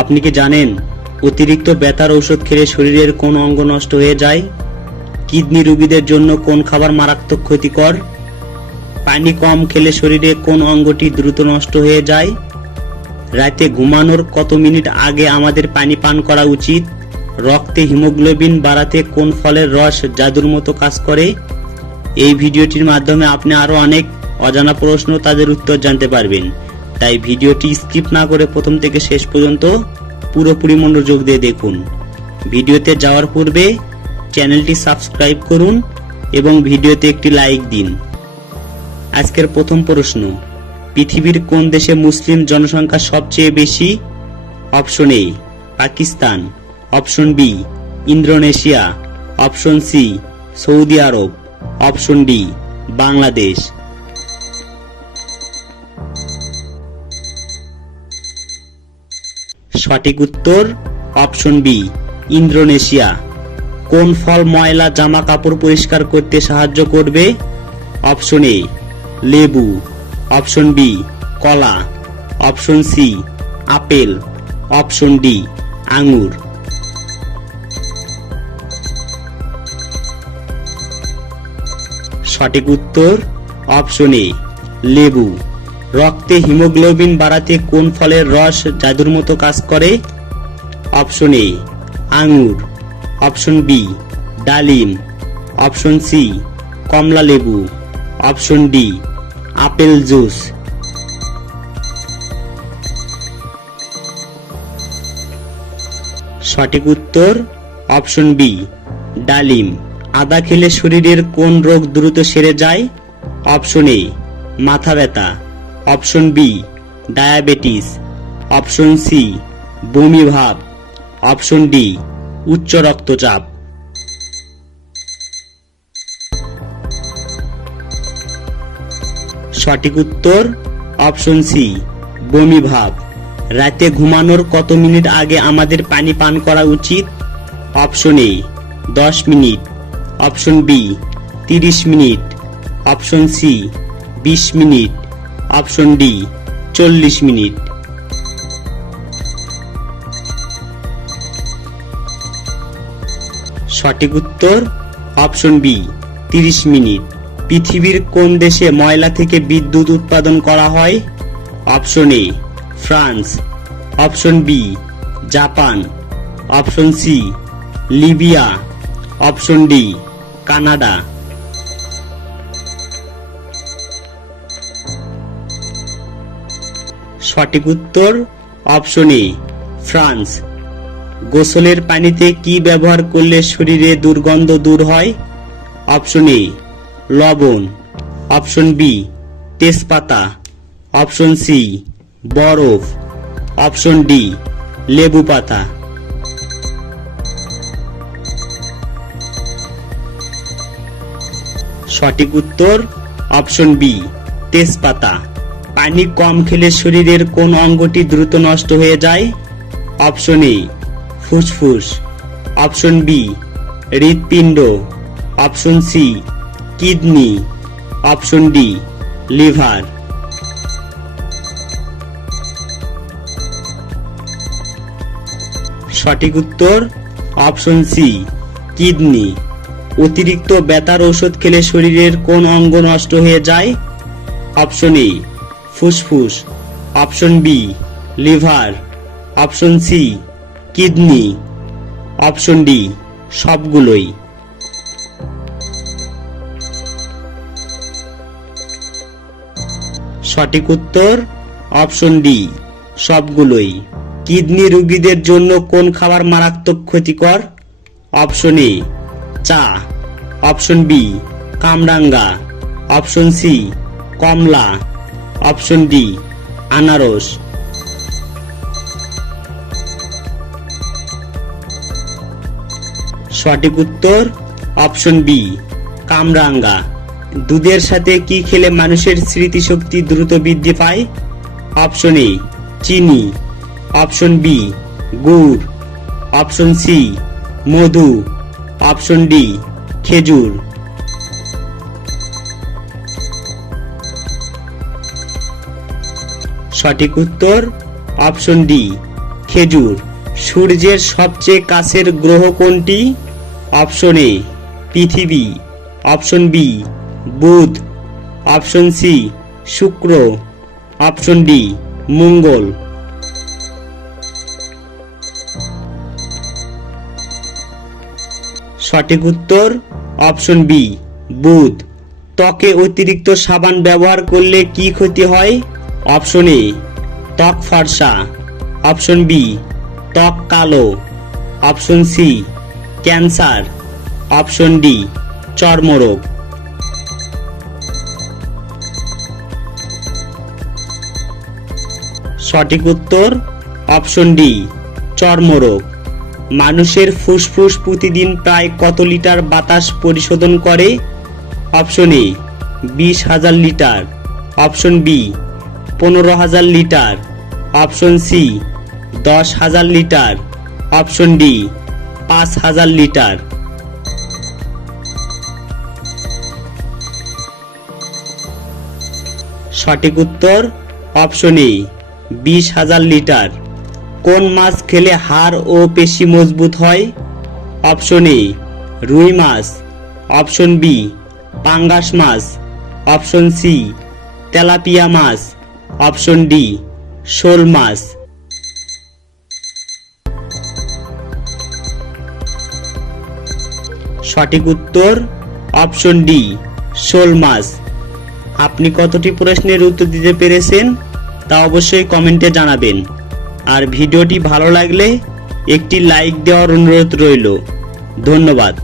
আপনি কি জানেন অতিরিক্ত ব্যথার ঔষধ খেলে শরীরের কোন অঙ্গ নষ্ট হয়ে যায়? কিডনি রোগীদের জন্য কোন খাবার মারাত্মক ক্ষতিকর? পানি কম খেলে শরীরে কোন অঙ্গটি দ্রুত নষ্ট হয়ে যায়? রাতে ঘুমানোর কত মিনিট আগে আমাদের পানি পান করা উচিত? রক্তে হিমোগ্লোবিন বাড়াতে কোন ফলের রস জাদুর মতো কাজ করে? এই ভিডিওটির মাধ্যমে আপনি আরো অনেক অজানা প্রশ্ন তাদের উত্তর জানতে পারবেন। তাই ভিডিওটি স্কিপ না করে প্রথম থেকে শেষ পর্যন্ত পুরোপুরি মনোযোগ দিয়ে দেখুন। ভিডিওতে যাওয়ার পূর্বে চ্যানেলটি সাবস্ক্রাইব করুন এবং ভিডিওতে একটি লাইক দিন। আজকের প্রথম প্রশ্ন, পৃথিবীর কোন দেশে মুসলিম জনসংখ্যা সবচেয়ে বেশি? Option A Pakistan, option B Indonesia, option C Saudi Arab, option D Bangladesh. সঠিক উত্তর অপশন বি ইন্দোনেশিয়া। কোন ফল ময়লা জামা কাপড় পরিষ্কার করতে সাহায্য করবে? অপশন এ লেবু, অপশন বি কলা, option C apple, option D আঙ্গুর। সঠিক উত্তর অপশন এ লেবু। রক্তে হিমোগ্লোবিন বাড়াতে কোন ফলের রস জাদুর মতো কাজ করে? অপশন এ আঙ্গুর, অপশন বি ডালিম, অপশন সি কমলা লেবু, অপশন ডি আপেল জুস। সঠিক উত্তর অপশন বি ডালিম। আদা খেলে শরীরের কোন রোগ দ্রুত সেরে যায়? অপশন এ মাথা ব্যথা, option B diabetes, option C বমি ভাব, অপশন ডি উচ্চ রক্তচাপ। সঠিক উত্তর অপশন সি বমি ভাব। রাতে ঘুমানোর কত মিনিট আগে আমাদের পানি পান করা উচিত? Option A 10 minute, option B 30 minute, option C 20 minute, option D 40 minute. সঠিক উত্তর অপশন বি 30 মিনিট। পৃথিবীর কোন দেশে ময়লা থেকে বিদ্যুৎ উৎপাদন করা হয়? Option A France, option B Japan, option C Libya, option D Canada. সঠিক উত্তর অপশন এ ফ্রান্স। গোসলের পানিতে কি ব্যবহার করলে শরীরে দুর্গন্ধ দূর হয়? অপশন এ লবণ, অপশন বি তেজপাতা, অপশন সি বরফ, অপশন ডি লেবু পাতা। সঠিক উত্তর অপশন বি তেজপাতা। পানি কম খেলে শরীরের কোন অঙ্গটি দ্রুত নষ্ট হয়ে যায়? অপশন এ ফুসফুস, অপশন বি হৃৎপিণ্ড, option C kidney, option D liver. সঠিক উত্তর অপশন সি কিডনি। অতিরিক্ত ব্যথার ঔষধ খেলে শরীরের কোন অঙ্গ নষ্ট হয়ে যায়? অপশন এ ফুসফুস, option B liver, option C kidney, option D সবগুলোই। সঠিক উত্তর অপশন ডি সবগুলোই। কিডনি রোগীদের জন্য কোন খাবার মারাত্মক ক্ষতিকর? অপশন এ চা, অপশন বি কামরাঙ্গা, অপশন সি কমলা, অপশন ডি আনারস। সঠিক উত্তর অপশন বি কামরাঙ্গা। দুধের সাথে কি খেলে মানুষের স্মৃতিশক্তি দ্রুত বৃদ্ধি পায়? অপশন এ চিনি, অপশন বি গুড়, অপশন সি মধু, অপশন ডি খেজুর। সঠিক উত্তর অপশন ডি খেজুর। সূর্যের সবচেয়ে কাছের গ্রহ কোনটি? অপশন এ পৃথিবী, অপশন বি বুধ, অপশন সি শুক্র, অপশন ডি মঙ্গল। সঠিক উত্তর অপশন বি বুধ। ত্বকে অতিরিক্ত সাবান ব্যবহার করলে কি ক্ষতি হয়? অপশন এ ত্বক ফর্সা, অপশন বি ত্বক কালো, option C cancer, option D চর্মরোগ। সঠিক উত্তর অপশন ডি চর্মরোগ। মানুষের ফুসফুস প্রতিদিন প্রায় কত লিটার বাতাস পরিশোধন করে? Option A 20,000 litre, option B 15,000 litre, option C 10,000 litre, option D 5,000 litre. সঠিক উত্তর অপশন এ 20,000 লিটার। কোন মাছ খেলে হাড় ও পেশি মজবুত হয়? অপশন এ রুই মাছ, অপশন বি পাঙ্গাস মাছ, অপশন সি তেলাপিয়া মাছ, অপশন ডি শোল মাছ। সঠিক উত্তর অপশন ডি শোল মাছ। আপনি কতটি প্রশ্নের উত্তর দিতে পেরেছেন তা অবশ্যই কমেন্টে জানাবেন। আর ভিডিওটি ভালো লাগলে একটি লাইক দেওয়ার অনুরোধ রইল। ধন্যবাদ।